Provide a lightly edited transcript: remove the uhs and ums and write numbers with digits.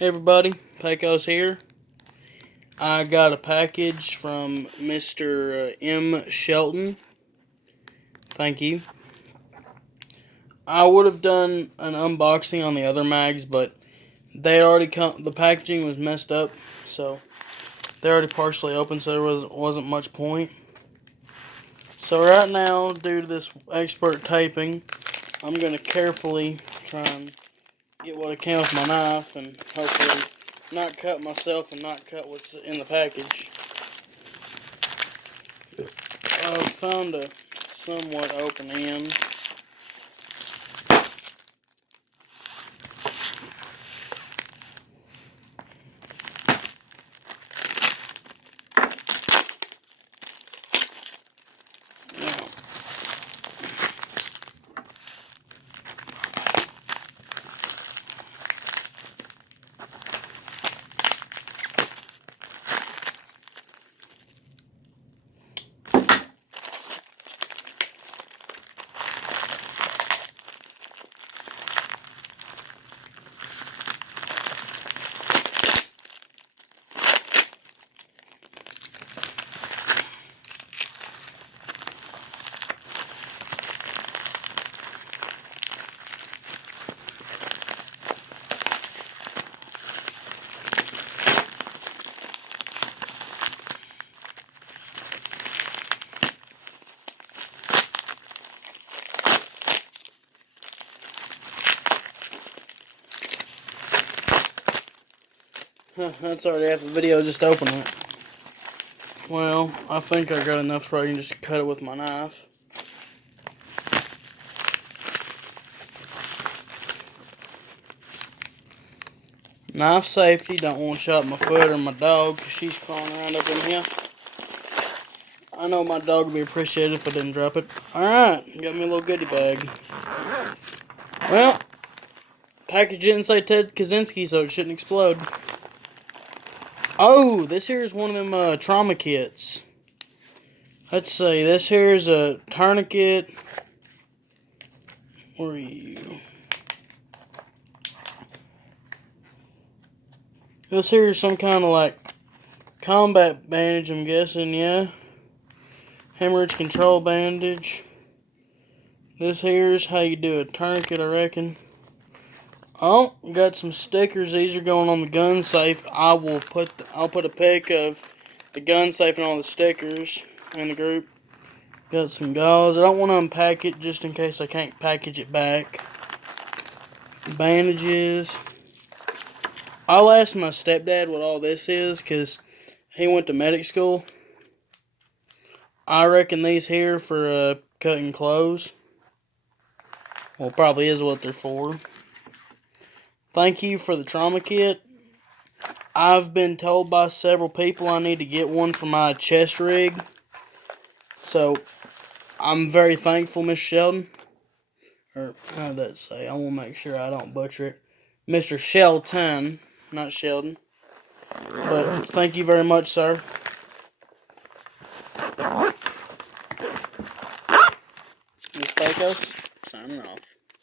Hey everybody, Pecos here. I got a package from Mr. M. Shelton. Thank you. I would have done an unboxing on the other mags, but they already the packaging was messed up, so they're already partially open, so there wasn't much point. So right now, due to this expert taping, I'm going to carefully try and get what I can with my knife and hopefully not cut myself and not cut what's in the package. I found a somewhat open end. That's already half the video, just opening it. Well, I think I got enough so I can just cut it with my knife. Knife safety, don't want to chop my foot or my dog because she's crawling around up in here. I know my dog would be appreciated if I didn't drop it. Alright, got me a little goodie bag. Well, package didn't say Ted Kaczynski, so it shouldn't explode. Oh, this here is one of them trauma kits. Let's see, this here is a tourniquet. Where are you? This here is some kind of like combat bandage, I'm guessing, yeah. Hemorrhage control bandage. This here is how you do a tourniquet, I reckon. Oh, got some stickers. These are going on the gun safe. I'll put a pic of the gun safe and all the stickers in the group. Got some gauze. I don't want to unpack it just in case I can't package it back. Bandages. I'll ask my stepdad what all this is because he went to medic school. I reckon these here for cutting clothes. Well, probably is what they're for. Thank you for the trauma kit. I've been told by several people I need to get one for my chest rig. So, I'm very thankful, Miss Sheldon. Or, how'd that say? I want to make sure I don't butcher it. Mr. Shelton, not Sheldon. But, thank you very much, sir. Miss Pecos, signing off.